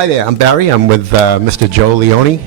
Hi there, I'm Barry. I'm with Mr. Joe Leone.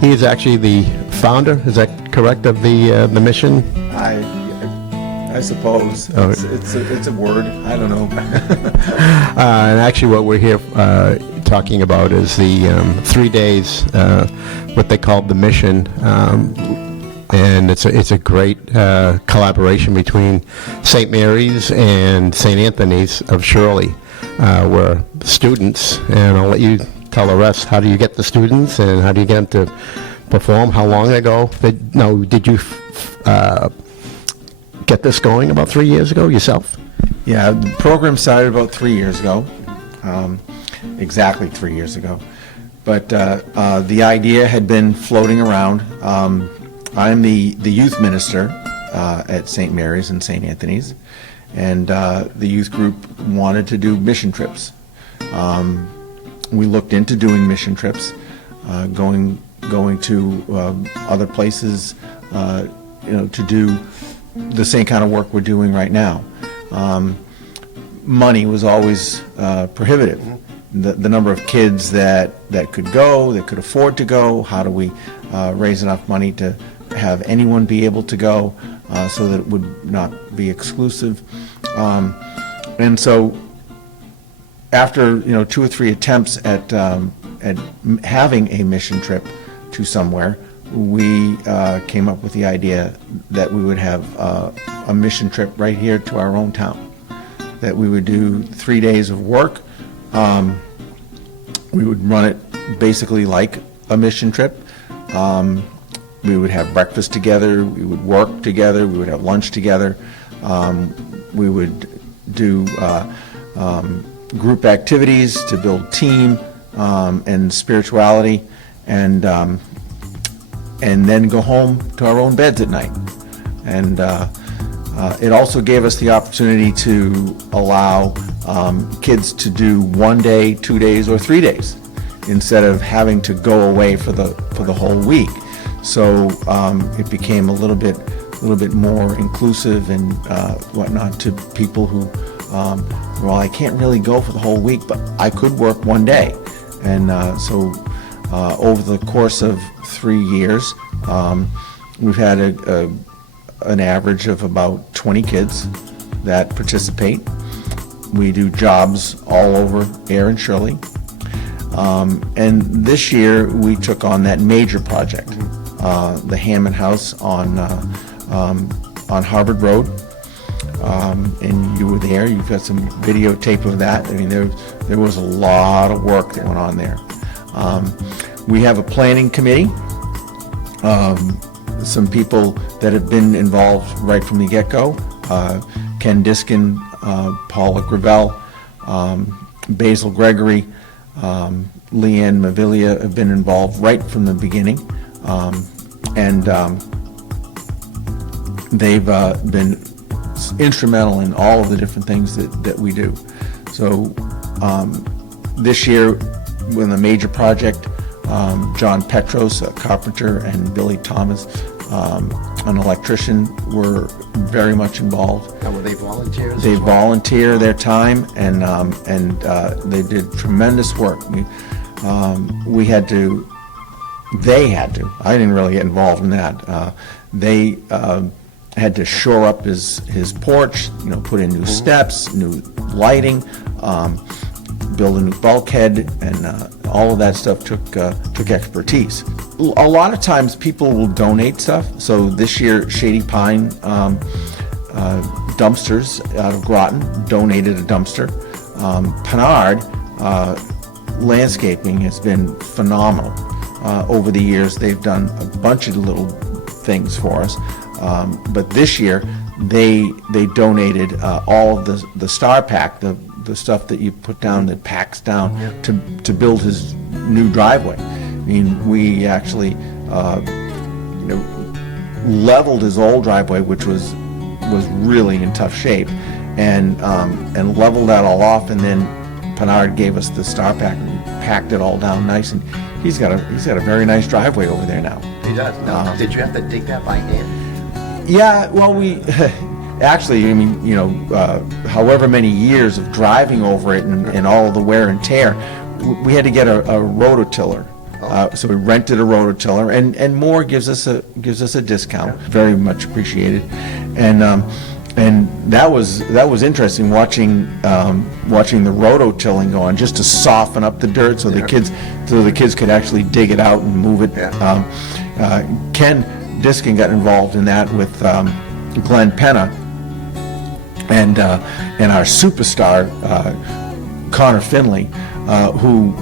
He is actually the founder, is that correct, of the mission? I suppose it's a word. I don't know. And actually what we're here talking about is the 3 days, what they call the mission. And it's a great collaboration between St. Mary's and St. Anthony's of Shirley, where students, and I'll let you tell the rest, how do you get the students and how do you get them to perform? How long ago? Did you get this going about 3 years ago yourself? Yeah, the program started about 3 years ago, exactly 3 years ago. But the idea had been floating around. I'm the youth minister at St. Mary's and St. Anthony's, and the youth group wanted to do mission trips. We looked into doing mission trips, going to other places, to do the same kind of work we're doing right now. Money was always prohibitive. The number of kids that could go, that could afford to go, how do we raise enough money to have anyone be able to go so that it would not be exclusive. And so after 2 or 3 attempts at having a mission trip to somewhere, we came up with the idea that we would have a mission trip right here to our own town, that we would do 3 days of work. We would run it basically like a mission trip. We would have breakfast together, we would work together, we would have lunch together, we would do group activities to build team and spirituality, and then go home to our own beds at night. And it also gave us the opportunity to allow kids to do 1 day, 2 days, or 3 days, instead of having to go away for the whole week. So it became a little bit more inclusive and whatnot to people who, well, I can't really go for the whole week, but I could work 1 day. And so over the course of 3 years, we've had an average of about 20 kids that participate. We do jobs all over Ayer and Shirley. And this year we took on that major project, the Hammond House on Harvard Road. And you were there. You've got some videotape of that. I mean, there was a lot of work that went on there. We have a planning committee. Some people that have been involved right from the get-go. Ken Diskin, Paula Gravel, Basil Gregory, Leanne Mavilia have been involved right from the beginning, and they've been instrumental in all of the different things that we do. So this year, with a major project, John Petros, a carpenter, and Billy Thomas, an electrician, were very much involved. And were they volunteers? They volunteer their time, and they did tremendous work. We had to. They had to. I didn't really get involved in that. They had to shore up his porch. Put in new steps, new lighting, build a new bulkhead, and all of that stuff took expertise. A lot of times people will donate stuff. So this year, Shady Pine Dumpsters out of Groton donated a dumpster. Pinard Landscaping has been phenomenal. Over the years, they've done a bunch of little things for us. But this year, they donated all of the Star Pack, the stuff that you put down that packs down to build his new driveway. I mean, we actually leveled his old driveway, which was really in tough shape, and leveled that all off, and then Pinard gave us the Star Pack and packed it all down nice, and he's got a very nice driveway over there now. He does. Now, did you have to dig that by hand? Yeah, well, we actually, I mean, however many years of driving over it and all of the wear and tear, we had to get a rototiller. So we rented a rototiller, and Moore gives us a discount, very much appreciated, and that was interesting watching the rototilling go on, just to soften up the dirt so the kids could actually dig it out and move it. Ken Diskin got involved in that with Glenn Penna and our superstar Connor Finley, who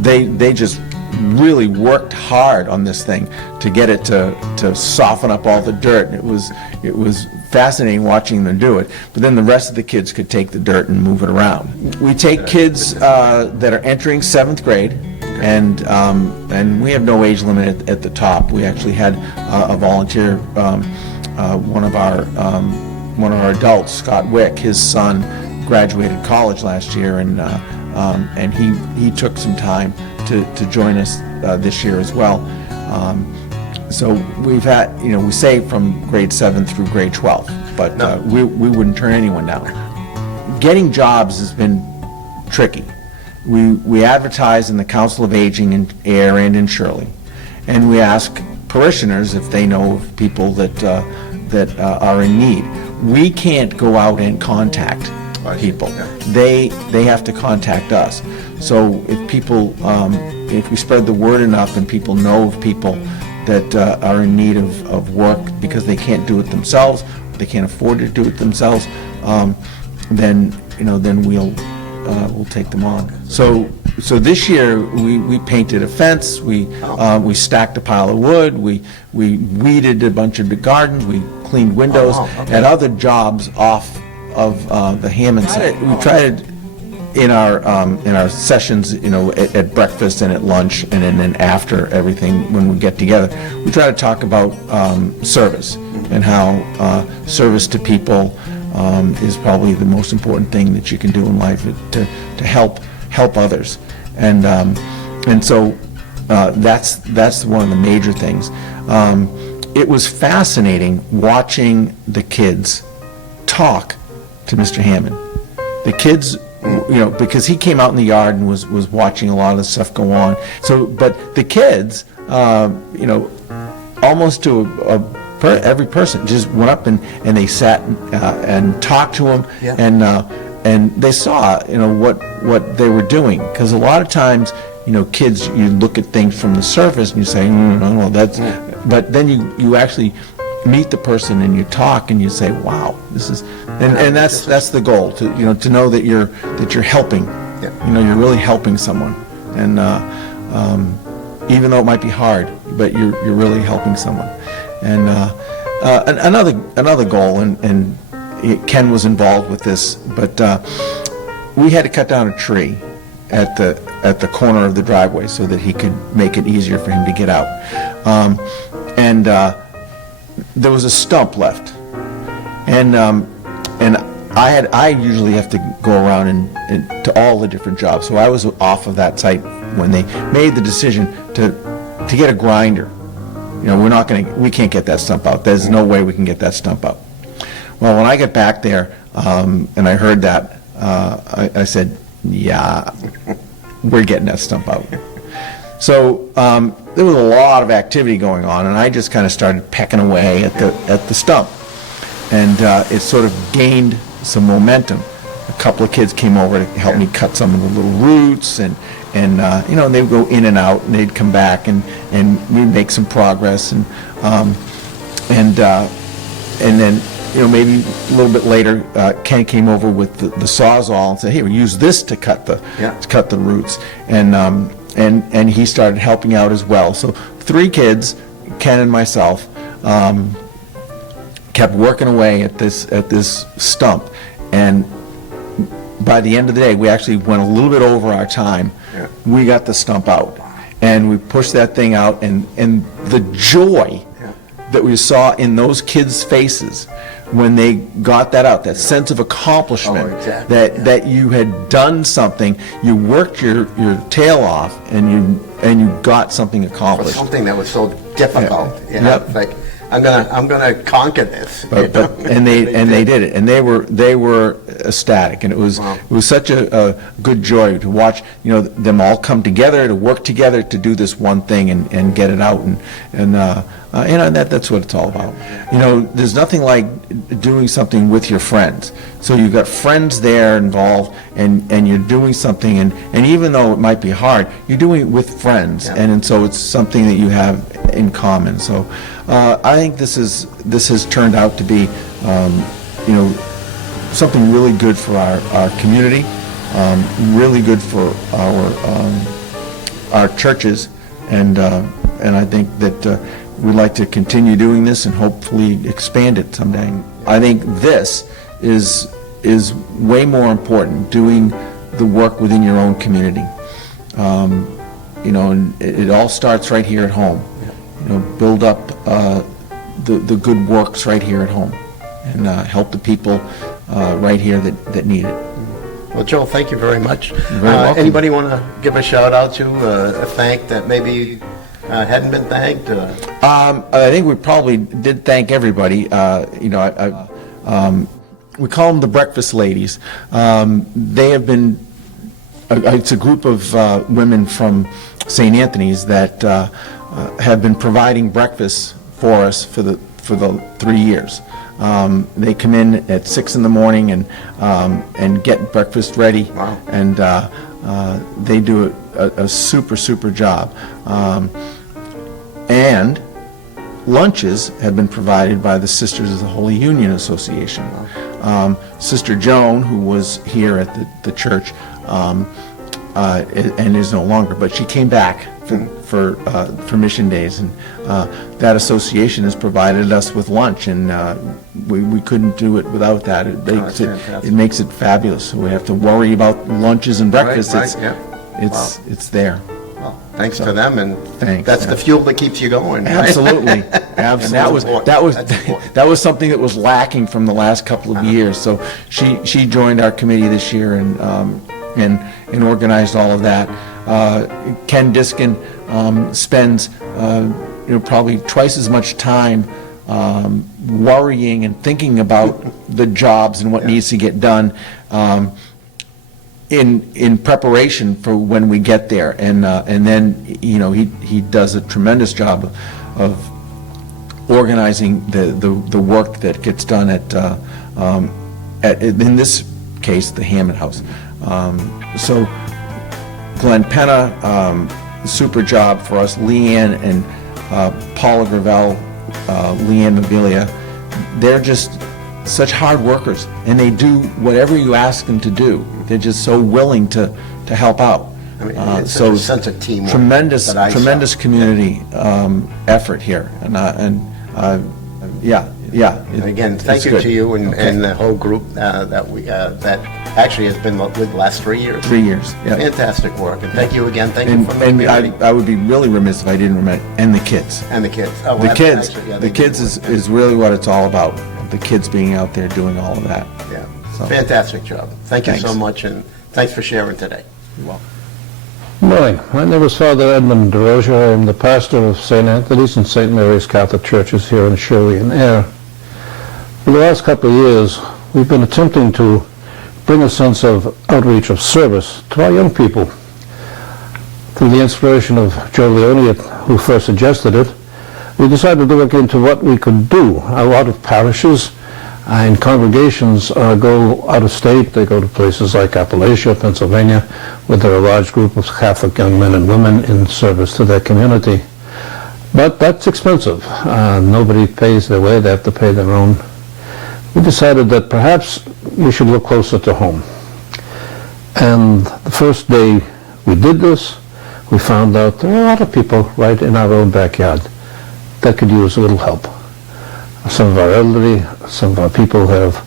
they just really worked hard on this thing to get it to soften up all the dirt. It was fascinating watching them do it. But then the rest of the kids could take the dirt and move it around. We take kids that are entering 7th grade, and we have no age limit at the top. We actually had a volunteer, one of our adults, Scott Wick. His son graduated college last year, and he took some time to join us this year as well. So we've had, we say from grade 7 through grade 12, but we wouldn't turn anyone down. Getting jobs has been tricky. We advertise in the Council of Aging in Ayer and in Shirley, and we ask parishioners if they know of people that are in need. We can't go out and contact people. They have to contact us. So if people, if we spread the word enough and people know of people that are in need of work because they can't do it themselves, they can't afford to do it themselves, then we'll take them on. So this year we painted a fence, we stacked a pile of wood, we weeded a bunch of the gardens, we cleaned windows, and other jobs off of the Hammond site. We tried in our sessions, at breakfast and at lunch and then after everything when we get together, we try to talk about service and how service to people is probably the most important thing that you can do in life, to help others, and so that's one of the major things. It was fascinating watching the kids talk to Mr. Hammond. The kids, because he came out in the yard and was watching a lot of the stuff go on. So, but the kids, almost to every person just went up and they sat and talked to him, and they saw, what they were doing. Because a lot of times, kids, you look at things from the surface and you say, no, that's, but then you actually meet the person and you talk and you say, wow, this is, and that's the goal, to know that you're helping, you're really helping someone, and even though it might be hard, but you're really helping someone. And another goal, and Ken was involved with this, but we had to cut down a tree at the corner of the driveway so that he could make it easier for him to get out, and there was a stump left, and I usually have to go around and to all the different jobs, so I was off of that site when they made the decision to get a grinder. We can't get that stump out. There's no way we can get that stump out. Well, when I get back there and I heard that, I said, yeah, we're getting that stump out. So there was a lot of activity going on, and I just kind of started pecking away at the stump, and it sort of gained some momentum. A couple of kids came over to help me cut some of the little roots, and they would go in and out, and they'd come back, and we'd make some progress, and then maybe a little bit later, Ken came over with the Sawzall and said, hey, we use this to cut the roots, and he started helping out as well. So 3 kids, Ken and myself, kept working away at this stump, and by the end of the day, we actually went a little bit over our time. We got the stump out, and we pushed that thing out, and the joy that we saw in those kids' faces when they got that out, that sense of accomplishment, that you had done something, you worked your tail off, and you got something accomplished. For something that was so difficult. Like I'm gonna conquer this. And they did it, and they were ecstatic, and it was Wow. it was such a good joy to watch, them all come together, to work together to do this one thing and get it out, and that's what it's all about. There's nothing like doing something with your friends. So you've got friends there involved, and you're doing something, and even though it might be hard, you're doing it with friends, Yeah. and so it's something that you have in common. So I think this has turned out to be, something really good for our community, really good for our churches, and I think that we'd like to continue doing this and hopefully expand it someday. I think this is way more important, doing the work within your own community. And it all starts right here at home. Build up the good works right here at home, and help the people right here that need it. Well, Joel, thank you very much. You're very welcome. Anybody want to give a shout out to, a thank that maybe hadn't been thanked? I think we probably did thank everybody. We call them the Breakfast Ladies. They have been, it's a group of women from St. Anthony's that have been providing breakfast for us for the 3 years. They come in at 6 in the morning and get breakfast ready. Wow. And they do a super job. And lunches have been provided by the Sisters of the Holy Union Association. Sister Joan, who was here at the church, and is no longer, but she came back for Mission Days, and that association has provided us with lunch, and we couldn't do it without that. It makes it fabulous. So we have to worry about lunches and breakfast. Right, yeah. It's there. Well, thanks to them, and Thanks, that's yeah. the fuel that keeps you going. right? Absolutely, important. that was something that was lacking from the last couple of years. So she joined our committee this year and organized all of that. Ken Diskin spends probably twice as much time worrying and thinking about the jobs and what needs to get done in preparation for when we get there, and then he does a tremendous job of organizing the work that gets done at in this case the Hammond House. So Glenn Penna, super job for us. Leanne and Paula Gravel, Leanne Mavilia, they're just such hard workers, and they do whatever you ask them to do. They're just so willing to help out. I mean, it's such a sense of teamwork Tremendous that I saw. community effort here, yeah. And again, thank you to you and the whole group that actually has been with the last 3 years. 3 years, yeah. Fantastic work, and thank you again. Thank you for the And community I would be really remiss if I didn't remember, and the kids. and the kids. Oh, The well, kids, actually, yeah, the they kids do. is really what it's all about. The kids being out there doing all of that. Yeah, So- fantastic job. Thank you so Thanks. much, and thanks for sharing today. Good morning. My name is Father Edmund DeRozier. I am the pastor of St. Anthony's and St. Mary's Catholic Churches here in Shirley and Ayr. For the last couple of years, we've been attempting to bring a sense of outreach, of service to our young people. Through the inspiration of Joe Leone, who first suggested it, we decided to look into what we could do. A lot of parishes and congregations go out of state. They go to places like Appalachia, Pennsylvania, where there are a large group of Catholic young men and women in service to their community. But that's expensive. Nobody pays their way. They have to pay their own. We decided that perhaps we should look closer to home. And the first day we did this, we found out there are a lot of people right in our own backyard that could use a little help. Some of our elderly, some of our people have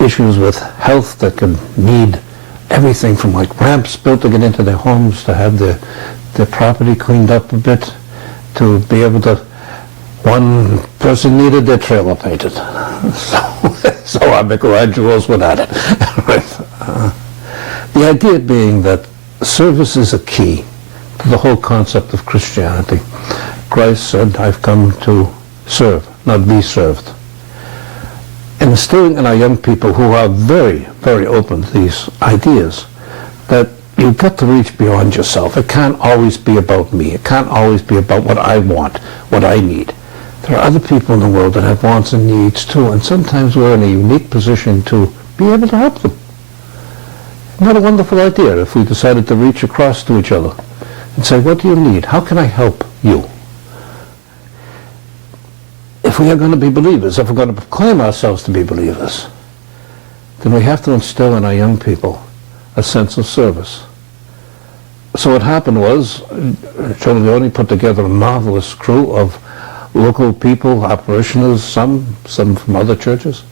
issues with health that could need everything from like ramps built to get into their homes, to have their property cleaned up a bit, to be able to, one person needed their trailer painted. So our Michelangelos went at it. The idea being that service is a key to the whole concept of Christianity. Christ said, I've come to serve. not be served. And instilling in our young people who are very, very open to these ideas that you've got to reach beyond yourself. It can't always be about me. It can't always be about what I want, what I need. There are other people in the world that have wants and needs too, and sometimes we're in a unique position to be able to help them. What a wonderful idea if we decided to reach across to each other and say, what do you need? How can I help you? If we are going to be believers, if we're going to proclaim ourselves to be believers, then we have to instill in our young people a sense of service. So what happened was, Children Leone put together a marvelous crew of local people, parishioners, some from other churches.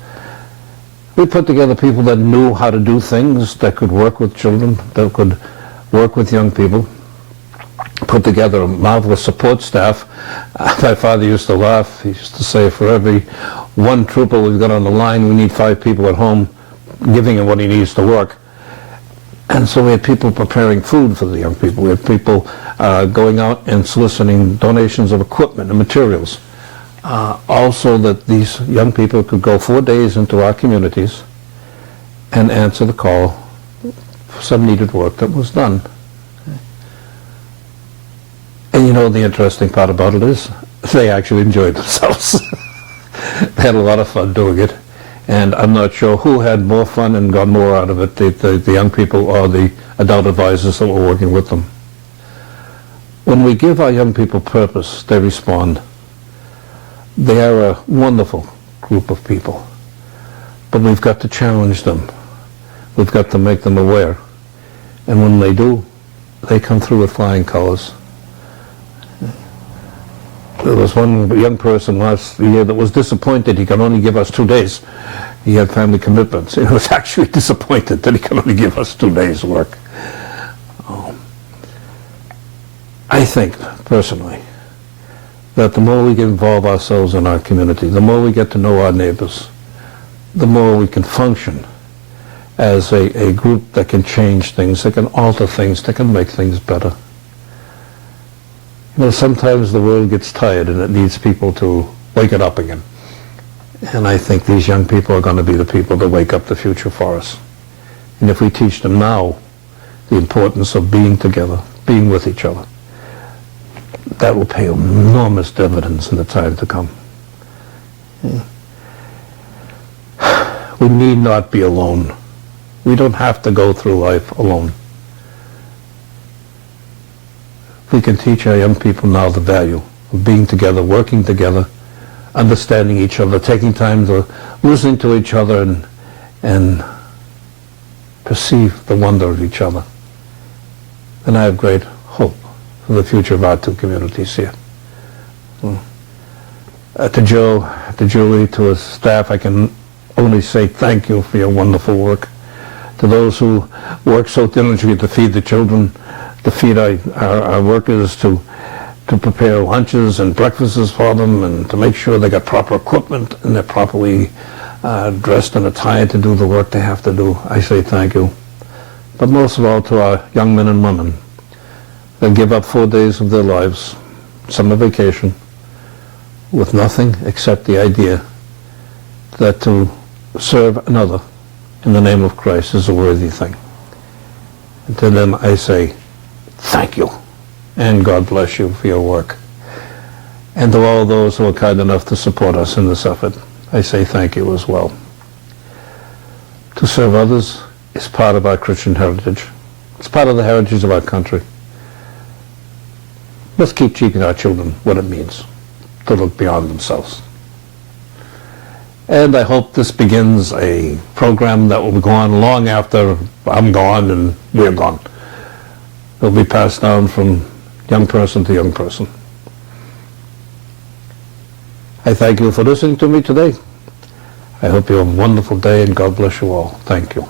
We put together people that knew how to do things, that could work with children, that could work with young people. Put together a marvelous support staff. My father used to laugh. He used to say, for every one trooper we've got on the line, we need 5 people at home giving him what he needs to work. And so we had people preparing food for the young people. We had people going out and soliciting donations of equipment and materials. Also that these young people could go 4 days into our communities and answer the call for some needed work that was done. And you know the interesting part about it is they actually enjoyed themselves. They had a lot of fun doing it. And I'm not sure who had more fun and got more out of it, the young people or the adult advisors that were working with them. When we give our young people purpose, they respond. They are a wonderful group of people. But we've got to challenge them. We've got to make them aware. And when they do, they come through with flying colors. There was one young person last year that was disappointed he could only give us 2 days. He had family commitments. He was actually disappointed that he could only give us 2 days' work. I think, personally, that the more we can involve ourselves in our community, the more we get to know our neighbors, the more we can function as a group that can change things, that can alter things, that can make things better. You know, sometimes the world gets tired and it needs people to wake it up again. And I think these young people are going to be the people that wake up the future for us. And if we teach them now the importance of being together, being with each other, that will pay enormous dividends in the time to come. Yeah. We need not be alone. We don't have to go through life alone. We can teach our young people now the value of being together, working together, understanding each other, taking time to listen to each other and perceive the wonder of each other. And I have great hope for the future of our 2 communities here. To Joe, to Julie, to his staff, I can only say thank you for your wonderful work. To those who work so diligently to feed the children, to feed our workers, to prepare lunches and breakfasts for them, and to make sure they got proper equipment and they're properly dressed and attired to do the work they have to do. I say thank you. But most of all to our young men and women that give up 4 days of their lives, summer vacation, with nothing except the idea that to serve another in the name of Christ is a worthy thing. And to them I say, thank you, and God bless you for your work. And to all those who are kind enough to support us in this effort, I say thank you as well. To serve others is part of our Christian heritage. It's part of the heritage of our country. Let's keep teaching our children what it means to look beyond themselves. And I hope this begins a program that will go on long after I'm gone and we're gone. It'll be passed down from young person to young person. I thank you for listening to me today. I hope you have a wonderful day and God bless you all. Thank you.